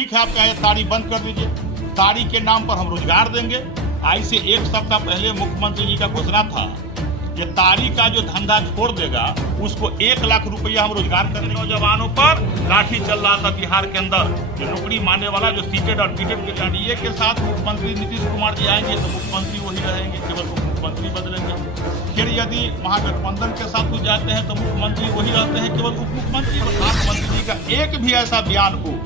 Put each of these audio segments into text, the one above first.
ठीक है, आप कहें ताड़ी बंद कर दीजिए, ताड़ी के नाम पर हम रोजगार देंगे। आज से एक सप्ताह पहले मुख्यमंत्री जी का घोषणा था कि ताड़ी का जो धंधा छोड़ देगा उसको 1 लाख रुपया हम रोजगार करेंगे। नौजवानों पर लाठी चल रहा था बिहार के अंदर, जो नौकरी मांगने वाला जो सीटेड और बीटेड के कैंडिडेट के साथ मुख्यमंत्री नीतीश कुमार जी आएंगे तो मुख्यमंत्री वही रहेंगे, केवल मुख्यमंत्री बदलेंगे। फिर यदि महागठबंधन के साथ कुछ जाते हैं तो मुख्यमंत्री वही रहते हैं, केवल उप मुख्यमंत्री। प्रधानमंत्री जी का एक भी ऐसा बयान हो,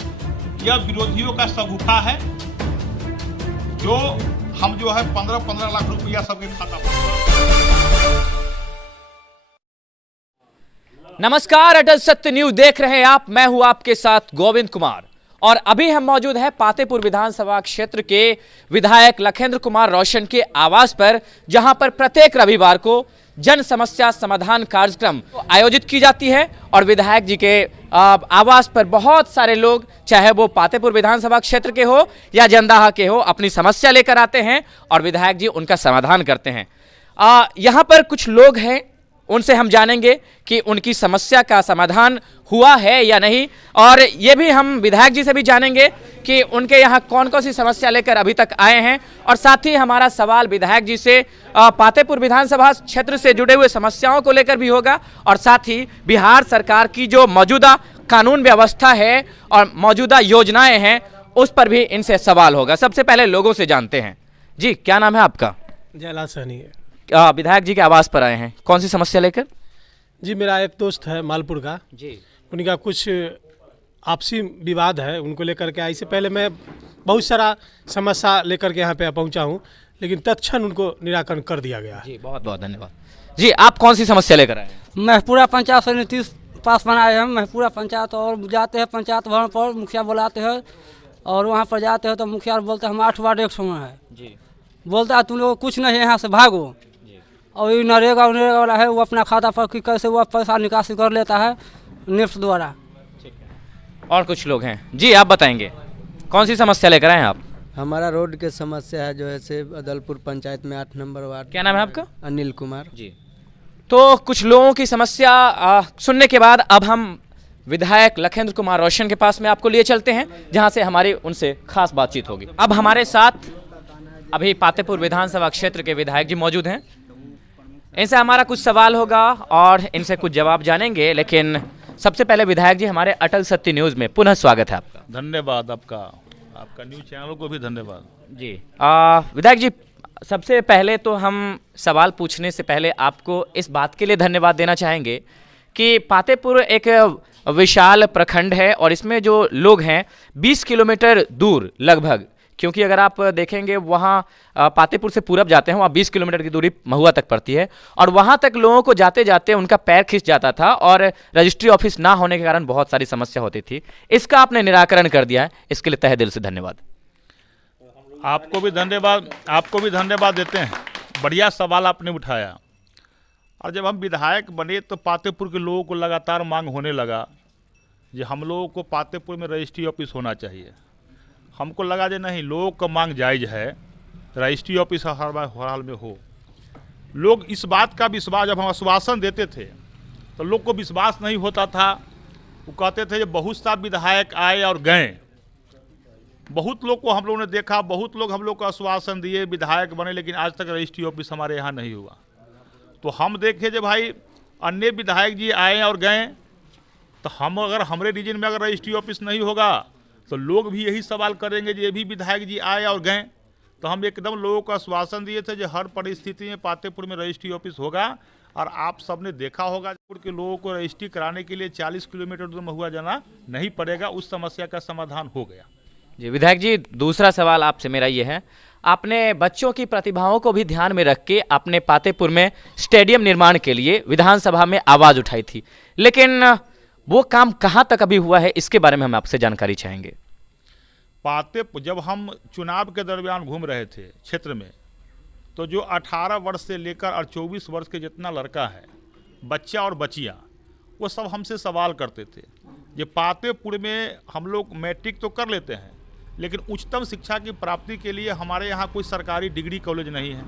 यह विरोधियों का शगुफा है, जो हम जो है 15-15 लाख रुपया सबके खाता पर। नमस्कार, अटल सत्य न्यूज देख रहे हैं आप। मैं हूं आपके साथ गोविंद कुमार और अभी हम मौजूद हैं पातेपुर विधानसभा क्षेत्र के विधायक लखेंद्र कुमार रोशन के आवास पर, जहां पर प्रत्येक रविवार को जन समस्या समाधान कार्यक्रम आयोजित की जाती है और विधायक जी के आवास पर बहुत सारे लोग, चाहे वो पातेपुर विधानसभा क्षेत्र के हो या जंदाहा के हो, अपनी समस्या लेकर आते हैं और विधायक जी उनका समाधान करते हैं। यहाँ पर कुछ लोग हैं, उनसे हम जानेंगे कि उनकी समस्या का समाधान हुआ है या नहीं, और ये भी हम विधायक जी से भी जानेंगे कि उनके यहाँ कौन कौन सी समस्या लेकर अभी तक आए हैं। और साथ ही हमारा सवाल विधायक जी से पातेपुर विधानसभा क्षेत्र से जुड़े हुए समस्याओं को लेकर भी होगा, और साथ ही बिहार सरकार की जो मौजूदा कानून व्यवस्था है और मौजूदा योजनाएं हैं उस पर भी इनसे सवाल होगा। सबसे पहले लोगों से जानते हैं। जी, क्या नाम है आपका? जयलाल सहनी है। विधायक जी के आवास पर आए हैं, कौन सी समस्या लेकर? जी, मेरा एक दोस्त है मालपुर का जी, उनका कुछ आपसी विवाद है, उनको लेकर के आई से पहले मैं बहुत सारा समस्या लेकर के यहाँ पे पहुँचा हूँ, लेकिन तत्क्षण उनको निराकरण कर दिया गया है। जी, बहुत बहुत धन्यवाद। जी, आप कौन सी समस्या लेकर आए हैं? महपूरा पंचायत से नीतीश पास बनाए हैं। महपूरा पंचायत और जाते हैं पंचायत भवन पर, मुखिया बुलाते हैं और वहाँ पर जाते हैं तो मुखिया बोलते हैं हम 8 वार्ड 100 में है। जी, बोलता है तुम लोग कुछ नहीं है, यहाँ से भागो। और ये नरेगा वाला है, वो अपना खाता पर कि कैसे वो पैसा निकासी कर लेता है निफ्ट द्वारा। ठीक है। और कुछ लोग हैं। जी, आप बताएंगे कौन सी समस्या लेकर आए हैं आप? हमारा रोड के समस्या है, जो है से अदलपुर पंचायत में 8 नंबर वार्ड। क्या नाम है आपका? अनिल कुमार जी। तो कुछ लोगों की समस्या सुनने के बाद अब हम विधायक लखेंद्र कुमार रोशन के पास में आपको लिए चलते हैं, जहां से हमारी उनसे खास बातचीत होगी। अब हमारे साथ अभी पातेपुर विधानसभा क्षेत्र के विधायक जी मौजूद हैं। इनसे हमारा कुछ सवाल होगा और इनसे कुछ जवाब जानेंगे, लेकिन सबसे पहले विधायक जी, हमारे अटल सत्य न्यूज में पुनः स्वागत है आपका। धन्यवाद आपका न्यूज चैनल को भी धन्यवाद। जी, विधायक जी, सबसे पहले तो हम सवाल पूछने से पहले आपको इस बात के लिए धन्यवाद देना चाहेंगे कि पातेपुर एक विशाल प्रखंड है और इसमें जो लोग हैं 20 किलोमीटर दूर लगभग, क्योंकि अगर आप देखेंगे वहाँ पातेपुर से पूरब जाते हैं, वहाँ 20 किलोमीटर की दूरी महुआ तक पड़ती है, और वहाँ तक लोगों को जाते जाते उनका पैर खिंच जाता था और रजिस्ट्री ऑफिस ना होने के कारण बहुत सारी समस्या होती थी। इसका आपने निराकरण कर दिया है, इसके लिए तहे दिल से धन्यवाद। आपको भी धन्यवाद देते हैं। बढ़िया सवाल आपने उठाया। और जब हम विधायक बने तो पातेपुर के लोगों को लगातार मांग होने लगा कि हम लोगों को पातेपुर में रजिस्ट्री ऑफिस होना चाहिए। हमको लगा जो नहीं, लोगों का मांग जायज़ है, रजिस्ट्री ऑफिस हर हाल में हो। लोग इस बात का विश्वास, जब हम आश्वासन देते थे तो लोग को विश्वास नहीं होता था। वो कहते थे कि बहुत सा विधायक आए और गए। बहुत लोग को हम लोगों ने देखा, बहुत लोग हम लोग को आश्वासन दिए, विधायक बने, लेकिन आज तक रजिस्ट्री ऑफिस हमारे यहाँ नहीं हुआ। तो हम देखे जब भाई अन्य विधायक जी आए और गए, तो हम अगर हमारे रीजन में अगर रजिस्ट्री ऑफिस नहीं होगा तो लोग भी यही सवाल करेंगे कि ये भी विधायक जी आए और गए। तो हम एकदम लोगों को आश्वासन दिए थे कि हर परिस्थिति में पातेपुर में रजिस्ट्री ऑफिस होगा। और आप सबने देखा होगा के लोगों को रजिस्ट्री कराने के लिए 40 किलोमीटर दूर महुआ जाना नहीं पड़ेगा। उस समस्या का समाधान हो गया। जी, विधायक जी, दूसरा सवाल आपसे मेरा ये है, आपने बच्चों की प्रतिभाओं को भी ध्यान में रख के अपने पातेपुर में स्टेडियम निर्माण के लिए विधानसभा में आवाज़ उठाई थी, लेकिन वो काम कहाँ तक अभी हुआ है, इसके बारे में हम आपसे जानकारी चाहेंगे। पातेपुर जब हम चुनाव के दरमियान घूम रहे थे क्षेत्र में, तो जो 18 वर्ष से लेकर और 24 वर्ष के जितना लड़का है, बच्चा और बचिया, वो सब हमसे सवाल करते थे। ये पातेपुर में हम लोग मैट्रिक तो कर लेते हैं, लेकिन उच्चतम शिक्षा की प्राप्ति के लिए हमारे यहाँ कोई सरकारी डिग्री कॉलेज नहीं है।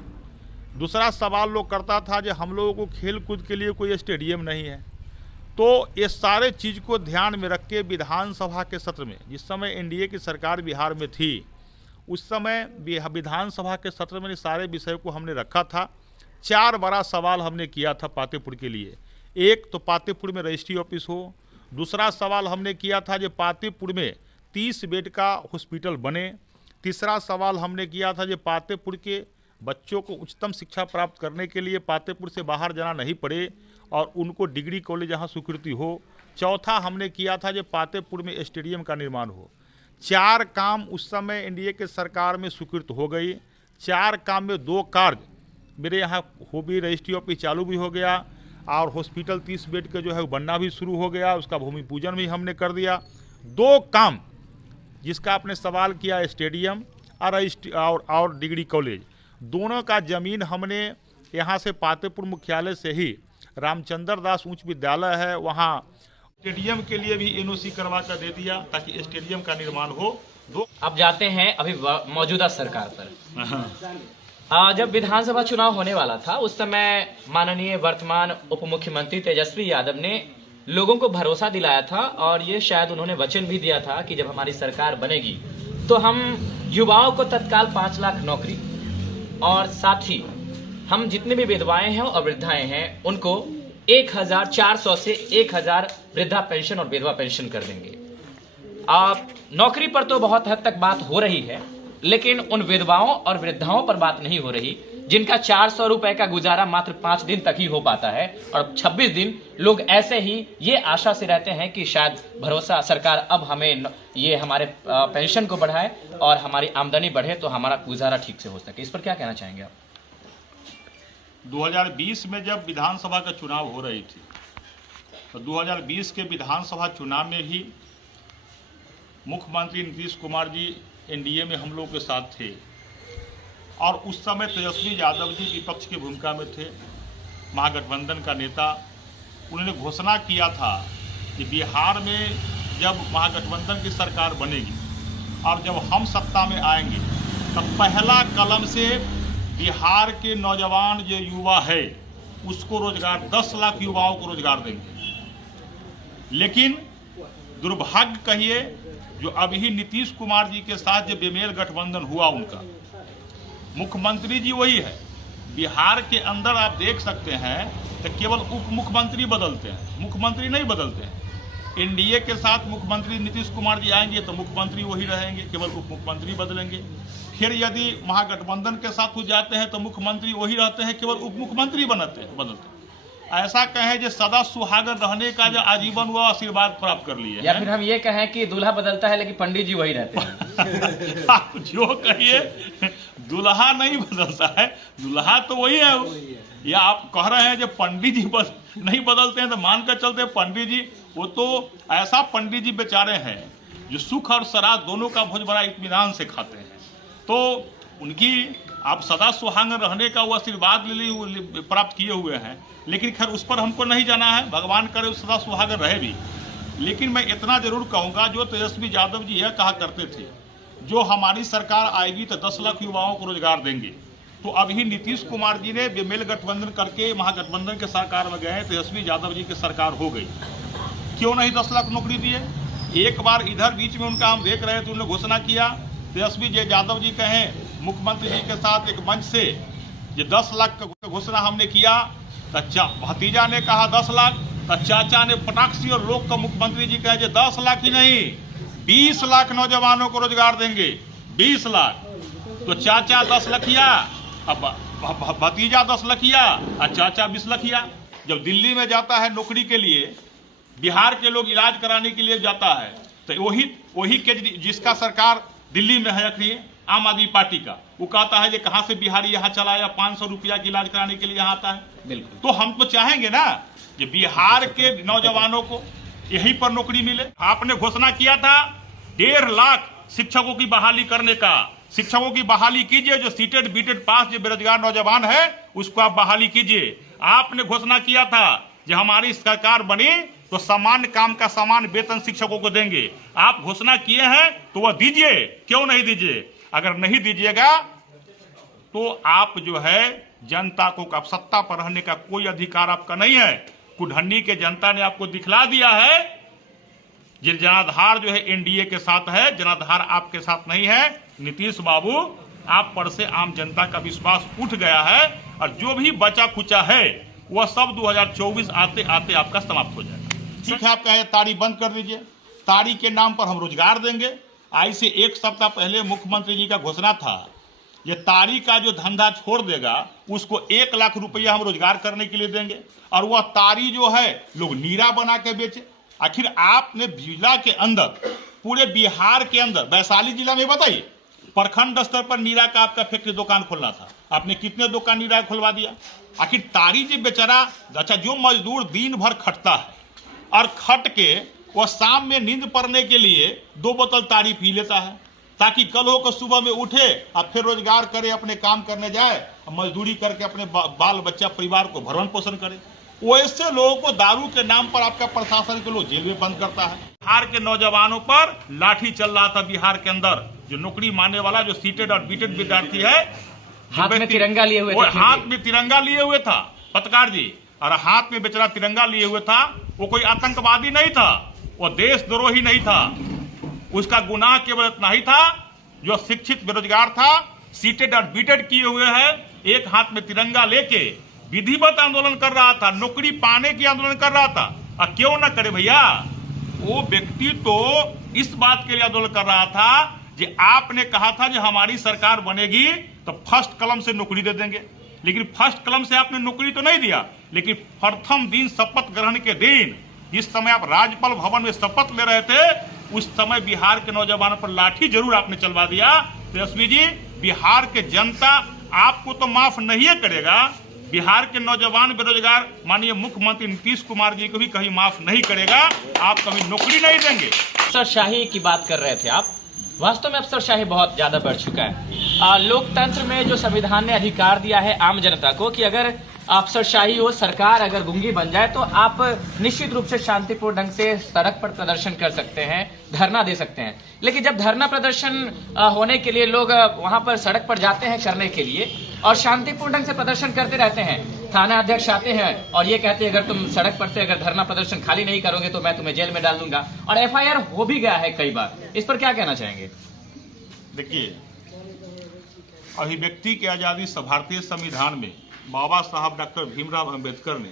दूसरा सवाल लोग करता था कि हम लोगों को खेल कूद के लिए कोई स्टेडियम नहीं है। तो ये सारे चीज़ को ध्यान में रख के विधानसभा के सत्र में, जिस समय एनडीए की सरकार बिहार में थी, उस समय विधानसभा के सत्र में सारे विषय को हमने रखा था। 4 बड़ा सवाल हमने किया था पातेपुर के लिए। एक तो पातेपुर में रजिस्ट्री ऑफिस हो, दूसरा सवाल हमने किया था जो पातेपुर में 30 बेड का हॉस्पिटल बने, तीसरा सवाल हमने किया था जो पातेपुर के बच्चों को उच्चतम शिक्षा प्राप्त करने के लिए पातेपुर से बाहर जाना नहीं पड़े और उनको डिग्री कॉलेज यहाँ स्वीकृति हो, चौथा हमने किया था जो पातेपुर में स्टेडियम का निर्माण हो। 4 काम उस समय एनडीए के सरकार में स्वीकृत हो गई। 4 काम में 2 कार्य मेरे यहाँ हो भी, रजिस्ट्री ऑफिस चालू भी हो गया और हॉस्पिटल 30 बेड का जो है बनना भी शुरू हो गया, उसका भूमि पूजन भी हमने कर दिया। 2 काम जिसका आपने सवाल किया, स्टेडियम और डिग्री कॉलेज, दोनों का ज़मीन हमने यहाँ से पातेपुर मुख्यालय से ही रामचंद्र दास उच्च विद्यालय है, वहाँ स्टेडियम के लिए भी एनओसी करवा कर दे दिया ताकि स्टेडियम का निर्माण हो। अब जाते हैं अभी मौजूदा सरकार पर। जब विधानसभा चुनाव होने वाला था उस समय माननीय वर्तमान उप मुख्यमंत्री तेजस्वी यादव ने लोगों को भरोसा दिलाया था और ये शायद उन्होंने वचन भी दिया था कि जब हमारी सरकार बनेगी तो हम युवाओं को तत्काल 5 लाख नौकरी और साथ ही हम जितने भी विधवाएं हैं और वृद्धाएं हैं उनको 1400 से 1000 वृद्धा पेंशन और विधवा पेंशन कर देंगे। आप नौकरी पर तो बहुत हद तक बात हो रही है, लेकिन उन विधवाओं और वृद्धाओं पर बात नहीं हो रही जिनका 400 रुपए का गुजारा मात्र 5 दिन तक ही हो पाता है और 26 दिन लोग ऐसे ही ये आशा से रहते हैं कि शायद भरोसा सरकार अब हमें ये हमारे पेंशन को बढ़ाए और हमारी आमदनी बढ़े तो हमारा गुजारा ठीक से हो सके। इस पर क्या कहना चाहेंगे आप? 2020 में जब विधानसभा का चुनाव हो रही थी तो 2020 के विधानसभा चुनाव में ही मुख्यमंत्री नीतीश कुमार जी एनडीए में हम लोग के साथ थे और उस समय तेजस्वी यादव जी विपक्ष की भूमिका में थे, महागठबंधन का नेता। उन्होंने घोषणा किया था कि बिहार में जब महागठबंधन की सरकार बनेगी और जब हम सत्ता में आएंगे तब पहला कलम से बिहार के नौजवान जो युवा है उसको रोजगार, 10 लाख युवाओं को रोजगार देंगे। लेकिन दुर्भाग्य कहिए जो अभी नीतीश कुमार जी के साथ जो बेमेल गठबंधन हुआ, उनका मुख्यमंत्री जी वही है। बिहार के अंदर आप देख सकते हैं तो केवल उप मुख्यमंत्री बदलते हैं, मुख्यमंत्री नहीं बदलते हैं। एनडीए के साथ मुख्यमंत्री नीतीश कुमार जी आएंगे तो मुख्यमंत्री वही रहेंगे, केवल उप मुख्यमंत्री बदलेंगे। फिर यदि महागठबंधन के साथ हो जाते हैं तो मुख्यमंत्री वही रहते हैं, केवल उप मुख्यमंत्री बदलते हैं। ऐसा कहें जो सदा सुहागर रहने का जो आजीवन हुआ आशीर्वाद प्राप्त कर लिए, या फिर हम ये कहें कि दूल्हा बदलता है लेकिन पंडित जी वही रहते हैं। आप जो कहिए, दूल्हा नहीं बदलता है, दूल्हा तो वही है। या आप कह रहे हैं जो पंडित जी नहीं बदलते हैं तो मान कर चलते हैं पंडित जी, वो तो ऐसा पंडित जी बेचारे हैं जो सुख और श्राद्ध दोनों का भोज बड़ा इत्मीनान से खाते हैं। तो उनकी आप सदा सुहागर रहने का वो आशीर्वाद प्राप्त किए हुए हैं। लेकिन खैर उस पर हमको नहीं जाना है, भगवान करे सदा सुहागर रहे भी। लेकिन मैं इतना जरूर कहूँगा, जो तेजस्वी यादव जी यह कहा करते थे जो हमारी सरकार आएगी तो 10 लाख युवाओं को रोजगार देंगे, तो अभी नीतीश कुमार जी ने बेमेल गठबंधन करके महागठबंधन के सरकार में गए, तेजस्वी यादव जी की सरकार हो गई। क्यों नहीं 10 लाख नौकरी दिए? एक बार इधर बीच में उनका हम देख रहे थे, उन्होंने घोषणा किया, तेजस्वी यादव जी कहें मुख्यमंत्री जी के साथ एक मंच से ये 10 लाख का घोषणा हमने किया, तो भतीजा ने कहा 10 लाख, तो चाचा ने पटाक्षी और लोग का मुख्यमंत्री जी कहे 10 लाख ही नहीं 20 लाख नौजवानों को रोजगार देंगे, 20 लाख। तो चाचा 10 लखिया, अब भतीजा 10 लखिया और चाचा 20 लखिया। जब दिल्ली में जाता है नौकरी के लिए, बिहार के लोग इलाज कराने के लिए जाता है, तो वही के जिसका सरकार दिल्ली में है रखिए आम आदमी पार्टी का, वो कहता है कि कहाँ से बिहारी यहाँ चला या 500 रुपया की इलाज कराने के लिए यहाँ आता है। बिल्कुल। तो हम तो चाहेंगे ना कि बिहार के नौजवानों को यहीं पर नौकरी मिले। आपने घोषणा किया था 1.5 लाख शिक्षकों की बहाली करने का। शिक्षकों की बहाली कीजिए, जो सीटेड बीटेड पास जो बेरोजगार नौजवान है उसको आप बहाली कीजिए। आपने घोषणा किया था जो हमारी सरकार बनी तो समान काम का समान वेतन शिक्षकों को देंगे। आप घोषणा किए हैं तो वह दीजिए, क्यों नहीं दीजिए? अगर नहीं दीजिएगा तो आप जो है जनता को, आप सत्ता पर रहने का कोई अधिकार आपका नहीं है। कुढ़नी के जनता ने आपको दिखला दिया है। जनाधार जो है एनडीए के साथ है, जनाधार आपके साथ नहीं है। नीतीश बाबू, आप पर से आम जनता का विश्वास उठ गया है और जो भी बचा खुचा है वह सब 2024 आते आते आपका समाप्त हो जाएगा। ठीक है, आप कहे ताड़ी बंद कर दीजिए, ताड़ी के नाम पर हम रोजगार देंगे। आज से 1 सप्ताह पहले मुख्यमंत्री जी का घोषणा था, ये ताड़ी का जो धंधा छोड़ देगा उसको 1 लाख रुपया हम रोजगार करने के लिए देंगे और वह ताड़ी जो है लोग नीरा बना के बेचे। आखिर आपने जिला के अंदर, पूरे बिहार के अंदर, वैशाली जिला में बताइए, प्रखंड स्तर पर नीरा का आपका फैक्ट्री दुकान खोलना था, आपने कितने दुकान नीरा खुलवा दिया। आखिर ताड़ी जी बेचारा, अच्छा जो मजदूर दिन भर खटता है और खट के वह शाम में नींद पड़ने के लिए 2 बोतल ताड़ी पी लेता है ताकि कल हो कर सुबह में उठे और फिर रोजगार करे, अपने काम करने जाए, मजदूरी करके अपने बाल बच्चा परिवार को भरण पोषण करे। वैसे लोगों को दारू के नाम पर आपका प्रशासन के लोग जेल में बंद करता है। बिहार के नौजवानों पर लाठी चल रहा था। बिहार के अंदर जो नौकरी मांगने वाला जो सीटेड और बीटेड विद्यार्थी है, हाथ में तिरंगा लिए हुए थे, हाथ में तिरंगा लिए हुए था पत्रकार जी, और हाथ में बेचारा तिरंगा लिए हुए था। वो कोई आतंकवादी नहीं था, वो देशद्रोही नहीं था। उसका गुनाह केवल इतना ही था, जो शिक्षित बेरोजगार था, सीटेड और बीटेड किए हुए है, एक हाथ में तिरंगा लेके विधिवत आंदोलन कर रहा था, नौकरी पाने की आंदोलन कर रहा था। और क्यों ना करे भैया, वो व्यक्ति तो इस बात के लिए आंदोलन कर रहा था कि आपने कहा था कि हमारी सरकार बनेगी तो फर्स्ट कलम से नौकरी दे देंगे, लेकिन फर्स्ट कलम से आपने नौकरी तो नहीं दिया। लेकिन प्रथम दिन शपथ ग्रहण के दिन, जिस समय आप राज्यपाल भवन में शपथ ले रहे थे, उस समय बिहार के नौजवानों पर लाठी जरूर आपने चलवा दिया। तेजस्वी जी, बिहार के जनता आपको तो माफ नहीं करेगा, बिहार के नौजवान बेरोजगार माननीय मुख्यमंत्री नीतीश कुमार जी को भी कहीं माफ नहीं करेगा। आप कभी नौकरी नहीं देंगे। अफसरशाही की बात कर रहे थे आप, वास्तव में अफसरशाही बहुत ज्यादा बढ़ चुका है। लोकतंत्र में जो संविधान ने अधिकार दिया है आम जनता को कि अगर अफसरशाही हो, सरकार अगर गूंगी बन जाए तो आप निश्चित रूप से शांतिपूर्ण ढंग से सड़क पर प्रदर्शन कर सकते हैं, धरना दे सकते हैं। लेकिन जब धरना प्रदर्शन होने के लिए लोग वहां पर सड़क पर जाते हैं करने के लिए और शांतिपूर्ण ढंग से प्रदर्शन करते रहते हैं, थाना अध्यक्ष आते हैं और ये कहते हैं अगर तुम सड़क पर से अगर धरना प्रदर्शन खाली नहीं करोगे तो मैं तुम्हें जेल में डाल दूंगा, और FIR हो भी गया है कई बार। इस पर क्या कहना चाहेंगे? देखिए, अभिव्यक्ति की आजादी भारतीय संविधान में बाबा साहब डॉक्टर भीमराव अंबेडकर ने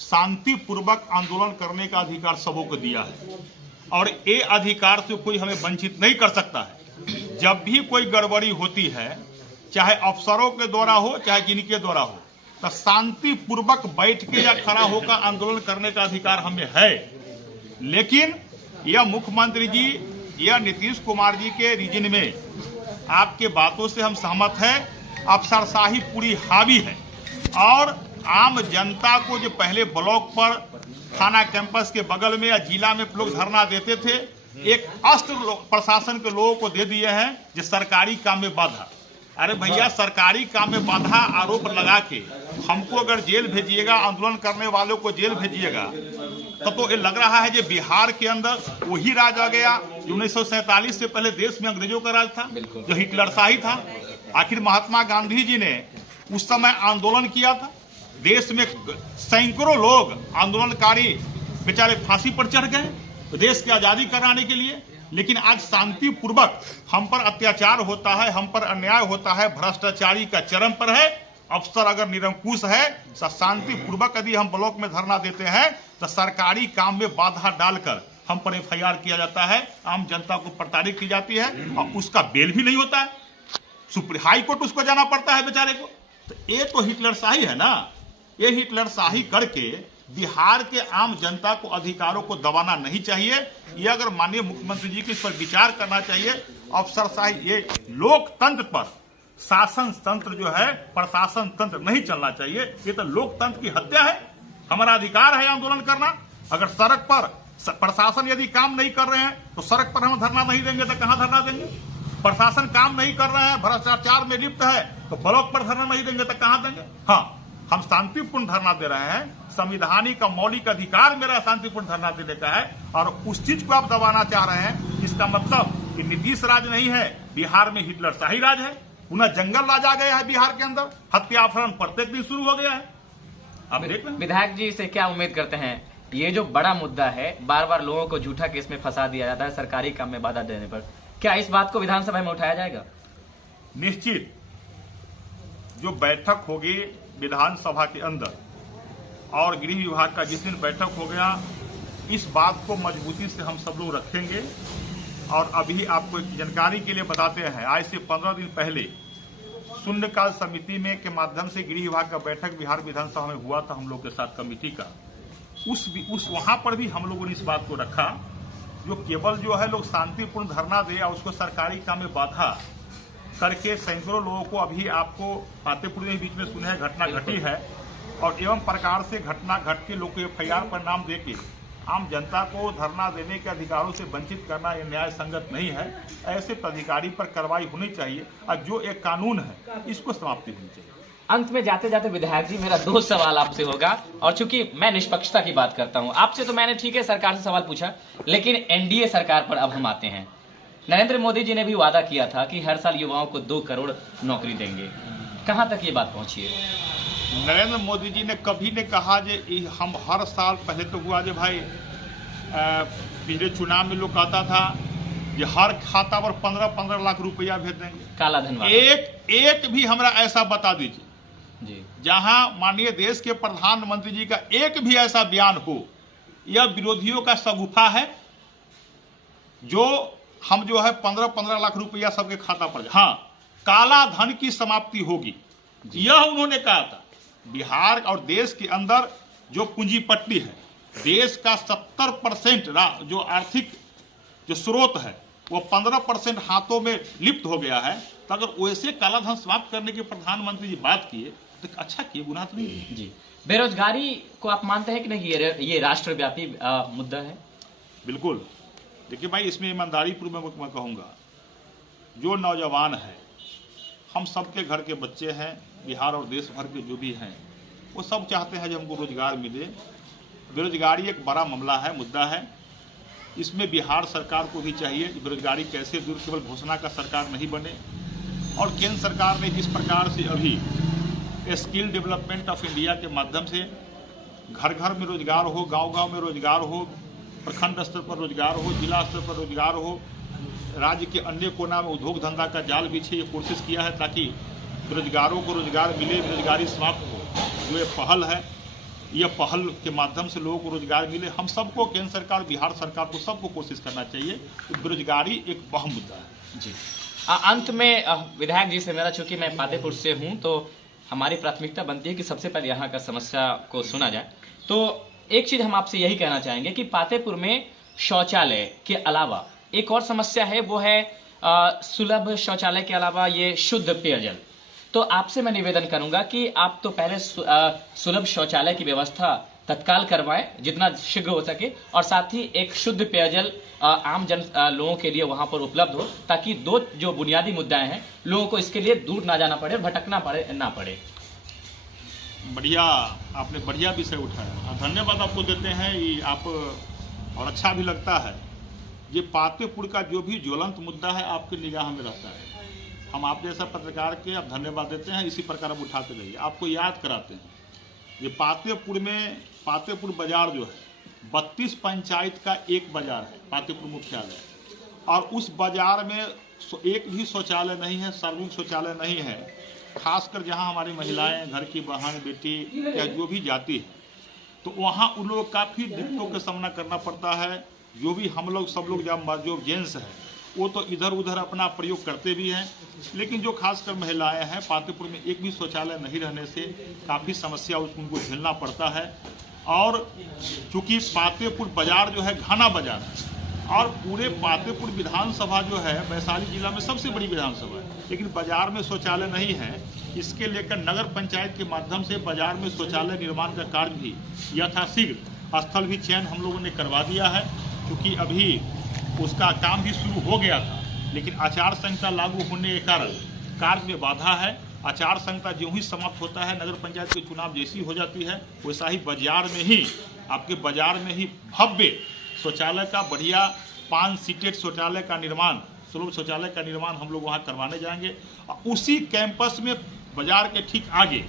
शांतिपूर्वक आंदोलन करने का अधिकार सबों को दिया है और ये अधिकार से कोई हमें वंचित नहीं कर सकता है। जब भी कोई गड़बड़ी होती है, चाहे अफसरों के द्वारा हो चाहे जिनके द्वारा हो, तो शांतिपूर्वक बैठ के या खड़ा होकर आंदोलन करने का अधिकार हमें है। लेकिन यह मुख्यमंत्री जी या नीतीश कुमार जी के रीजन में आपके बातों से हम सहमत हैं, अफसरशाही पूरी हावी है और आम जनता को जो पहले ब्लॉक पर थाना कैंपस के बगल में या जिला में लोग धरना देते थे, एक अस्त्र प्रशासन के लोगों को दे दिए हैं जो सरकारी काम में बाधा। अरे भैया, सरकारी काम में बाधा आरोप लगा के हमको अगर जेल भेजिएगा, आंदोलन करने वालों को जेल भेजिएगा, तो ये लग रहा है कि बिहार के अंदर वही राज आ गया जो 1947 से पहले देश में अंग्रेजों का राज था, जो हिटलरशाही था। आखिर महात्मा गांधी जी ने उस समय आंदोलन किया था, देश में सैकड़ों लोग आंदोलनकारी बेचारे फांसी पर चढ़ गए देश की आजादी कराने के लिए। लेकिन आज शांतिपूर्वक हम पर अत्याचार होता है, हम पर अन्याय होता है, भ्रष्टाचारी का चरम पर है। अफसर अगर निरंकुश है, शांतिपूर्वक यदि हम ब्लॉक में धरना देते हैं तो सरकारी काम में बाधा डालकर हम पर FIR किया जाता है, आम जनता को प्रताड़ित की जाती है और उसका बेल भी नहीं होता है, हाई कोर्ट उसको जाना पड़ता है बेचारे को। तो ये तो हिटलरशाही है ना। ये हिटलरशाही करके बिहार के आम जनता को अधिकारों को दबाना नहीं चाहिए। ये अगर माननीय मुख्यमंत्री जी को इस पर विचार करना चाहिए। अफसरशाही, ये लोकतंत्र पर शासन तंत्र जो है, प्रशासन तंत्र नहीं चलना चाहिए। ये तो लोकतंत्र की हत्या है। हमारा अधिकार है आंदोलन करना। अगर सड़क पर प्रशासन यदि काम नहीं कर रहे हैं तो सड़क पर हम धरना नहीं देंगे तो कहां धरना देंगे? प्रशासन काम नहीं कर रहे हैं, भ्रष्टाचार में लिप्त है तो ब्लॉक पर धरना नहीं देंगे तो कहां देंगे? हाँ, हम शांतिपूर्ण धरना दे रहे हैं, संविधानिक का मौलिक अधिकार मेरा शांतिपूर्ण धरना देने का है और उस चीज को आप दबाना चाह रहे हैं। इसका मतलब कि नीतीश राज नहीं है, बिहार में हिटलरशाही राज है। पुनः जंगल राज आ गया है बिहार के अंदर, हत्या अपहरण प्रत्येक दिन शुरू हो गया है। आप देख रहे हैं। विधायक जी से क्या उम्मीद करते हैं? ये जो बड़ा मुद्दा है, बार बार लोगों को झूठा केस में फंसा दिया जाता है सरकारी काम में बाधा देने पर, क्या इस बात को विधानसभा में उठाया जाएगा? निश्चित जो बैठक होगी विधानसभा के अंदर और गृह विभाग का जिस दिन बैठक हो गया, इस बात को मजबूती से हम सब लोग रखेंगे। और अभी आपको एक जानकारी के लिए बताते हैं, आज से 15 दिन पहले शून्यकाल समिति में के माध्यम से गृह विभाग का बैठक बिहार विधानसभा में हुआ था हम लोग के साथ कमेटी का। उस वहां पर भी हम लोगों ने इस बात को रखा, जो केवल जो है लोग शांतिपूर्ण धरना दे और उसको सरकारी काम में बाधा करके सैकड़ों लोगों को, अभी आपको पातेपुर के बीच में सुने घटना घटी है और एवं प्रकार से घटना घट के लोग को FIR पर नाम देके आम जनता को धरना देने के अधिकारों से वंचित करना ये न्याय संगत नहीं है। ऐसे अधिकारी पर कार्रवाई होनी चाहिए और जो एक कानून है इसको समाप्ति होनी चाहिए। अंत में जाते जाते विधायक जी, मेरा 2 सवाल आपसे होगा, और चूंकि मैं निष्पक्षता की बात करता हूं, आपसे तो मैंने ठीक है सरकार से सवाल पूछा, लेकिन NDA सरकार पर अब हम आते हैं। नरेंद्र मोदी जी ने भी वादा किया था कि हर साल युवाओं को 2 करोड़ नौकरी देंगे, कहां तक ये बात पहुंची है? नरेंद्र मोदी जी ने कभी ने कहा जे हम हर साल, पहले तो हुआ जे भाई पिछले चुनाव में लोग कहता था कि हर खाता पर 15-15 लाख रुपया भेज देंगे, काला धन। एक भी हमरा ऐसा बता दीजिए जी, जहां माननीय देश के प्रधानमंत्री जी का एक भी ऐसा बयान हो। यह विरोधियों का शगुफा है जो हम जो है 15-15 लाख रुपया सबके खाता पर। हाँ, काला धन की समाप्ति होगी, यह उन्होंने कहा था। बिहार और देश के अंदर जो पूंजीपट्टी है, देश का 70% जो आर्थिक जो स्रोत है वो 15% हाथों में लिप्त हो गया है। तो अगर वैसे काला धन समाप्त करने की प्रधानमंत्री जी बात किए तो अच्छा किए, गुनाह तो नहीं है। जी, बेरोजगारी को आप मानते हैं कि नहीं ये राष्ट्रव्यापी मुद्दा है? बिल्कुल। देखिए भाई, इसमें ईमानदारी पूर्वक मैं कहूँगा, जो नौजवान है, हम सबके घर के बच्चे हैं, बिहार और देश भर के जो भी हैं, वो सब चाहते हैं जो हमको रोजगार मिले। बेरोजगारी एक बड़ा मामला है, मुद्दा है। इसमें बिहार सरकार को भी चाहिए कि बेरोजगारी कैसे दूर, केवल घोषणा का सरकार नहीं बने। और केंद्र सरकार ने जिस प्रकार से अभी स्किल डेवलपमेंट ऑफ इंडिया के माध्यम से घर घर में रोजगार हो, गांव गांव में रोजगार हो, प्रखंड स्तर पर रोजगार हो, जिला स्तर पर रोजगार हो, राज्य के अन्य कोना में उद्योग धंधा का जाल बिछे, ये कोशिश किया है ताकि बेरोजगारों को रोजगार मिले, बेरोजगारी समाप्त हो। जो ये पहल है, यह पहल के माध्यम से लोगों को रोजगार मिले। हम सबको, केंद्र सरकार, बिहार सरकार को, सबको कोशिश करना चाहिए। तो बेरोजगारी एक अहम मुद्दा है। जी, अंत में विधायक जी से मेरा, चूंकि मैं पातेपुर से हूं, तो हमारी प्राथमिकता बनती है कि सबसे पहले यहाँ का समस्या को सुना जाए। तो एक चीज हम आपसे यही कहना चाहेंगे कि पातेपुर में शौचालय के अलावा एक और समस्या है, वो है सुलभ शौचालय के अलावा ये शुद्ध पेयजल। तो आपसे मैं निवेदन करूंगा कि आप तो पहले सुलभ शौचालय की व्यवस्था तत्काल करवाएं जितना शीघ्र हो सके, और साथ ही एक शुद्ध पेयजल आम जन लोगों के लिए वहां पर उपलब्ध हो, ताकि 2 जो बुनियादी मुद्दाएं हैं, लोगों को इसके लिए दूर ना जाना पड़े, भटकना ना पड़े। बढ़िया, आपने बढ़िया विषय उठाया, धन्यवाद आपको देते हैं। ये आप, और अच्छा भी लगता है, ये पातेपुर का जो भी ज्वलंत मुद्दा है आपके निगाह में रहता है। हम आप जैसा पत्रकार के आप धन्यवाद देते हैं, इसी प्रकार आप उठाते रहिए। आपको याद कराते हैं, ये पातेपुर में, पातेपुर बाजार जो है 32 पंचायत का एक बाजार है, पातेपुर मुख्यालय, और उस बाजार में एक भी शौचालय नहीं है, सार्वजनिक शौचालय नहीं है। खासकर जहां हमारी महिलाएं, घर की बहन, बेटी या जो भी जाती है, तो वहां उन लोग काफ़ी दिक्कतों का सामना करना पड़ता है। जो भी हम लोग, सब लोग जो जेंट्स हैं, वो तो इधर उधर अपना प्रयोग करते भी हैं, लेकिन जो खासकर महिलाएं हैं, पातेपुर में एक भी शौचालय नहीं रहने से काफ़ी समस्या उनको झेलना पड़ता है। और चूँकि पातेपुर बाजार जो है घना बाजार है, और पूरे पातेपुर विधानसभा जो है वैशाली जिला में सबसे बड़ी विधानसभा है, लेकिन बाजार में शौचालय नहीं है। इसके लेकर नगर पंचायत के माध्यम से बाजार में शौचालय निर्माण का कार्य भी यथाशीघ्र, स्थल भी चयन हम लोगों ने करवा दिया है, क्योंकि अभी उसका काम भी शुरू हो गया था, लेकिन आचार संहिता लागू होने के कारण कार्य में बाधा है। आचार संहिता जो ही समाप्त होता है, नगर पंचायत के चुनाव जैसी हो जाती है, वैसा ही बाजार में ही, आपके बाजार में ही भव्य शौचालय का, बढ़िया 5 सीटेड शौचालय का निर्माण, सुलभ शौचालय का निर्माण हम लोग वहाँ करवाने जाएंगे। उसी कैंपस में बाजार के ठीक आगे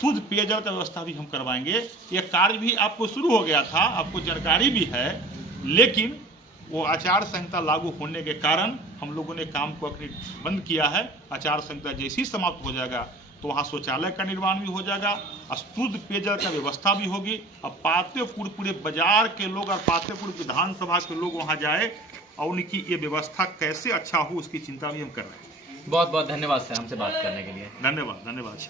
शुद्ध पेयजल का व्यवस्था भी हम करवाएंगे। ये कार्य भी आपको शुरू हो गया था, आपको जानकारी भी है, लेकिन वो आचार संहिता लागू होने के कारण हम लोगों ने काम को अभी बंद किया है। आचार संहिता जैसे ही समाप्त हो जाएगा तो वहाँ शौचालय का निर्माण भी हो जाएगा, शुद्ध पेयजल का व्यवस्था भी होगी। अब पातेपुर पूरे बाजार के लोग और पातेपुर विधानसभा के लोग वहाँ जाए और उनकी ये व्यवस्था कैसे अच्छा हो उसकी चिंता भी हम कर रहे हैं। बहुत बहुत धन्यवाद सर हमसे बात करने के लिए। धन्यवाद।